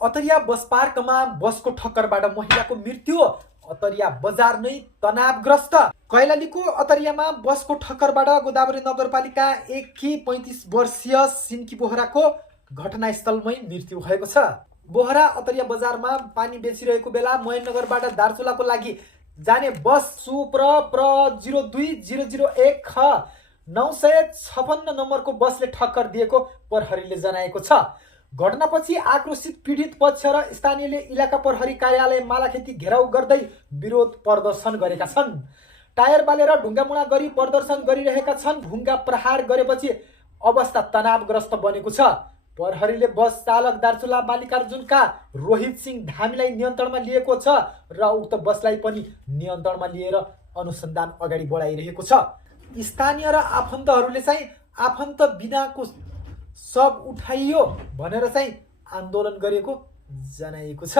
अतरिया बस पार्कमा बसको ठक्करबाट महिलाको मृत्यु। अतरिया बजार नै तनावग्रस्त। कैलालीको अतरियामा बसको ठक्करबाट गोदावरी नगरपालिका 1 की 35 वर्षीय सिन्की बोहराको घटनास्थलमै मृत्यु भएको छ। बोहरा अतरिया बजारमा पानी बेचिरहेको बेला महेन्द्रनगरबाट दार्चुलाको लागि जाने बस सुप्र प्र 02001 ख 956 नम्बरको बसले ठक्कर दिएको प्रहरीले जनाएको छ। घटनापछि आक्रोशित पीडित पक्ष र स्थानीयले इलाका प्रहरी कार्यालय मालाखेती घेराउ गर्दै विरोध प्रदर्शन गरेका छन्। टायर बालेर ढुङ्गामुढा गरी प्रदर्शन गरिरहेका छन्। ढुङ्गा प्रहार गरेपछि अवस्था तनावग्रस्त बनेको छ। प्रहरीले बस चालक दार्चुला मालिकार्जुनका रोहित सिंह धामीलाई नियन्त्रणमा लिएको छ र उक्त बसलाई पनि नियन्त्रणमा लिएर अनुसन्धान अगाडि बढाइरहेको छ। स्थानीय र आफन्तहरूले चाहिँ आफन्त बिनाको शव उठाइयो भनेर चाहिँ आन्दोलन गरेको जनाइएको छ।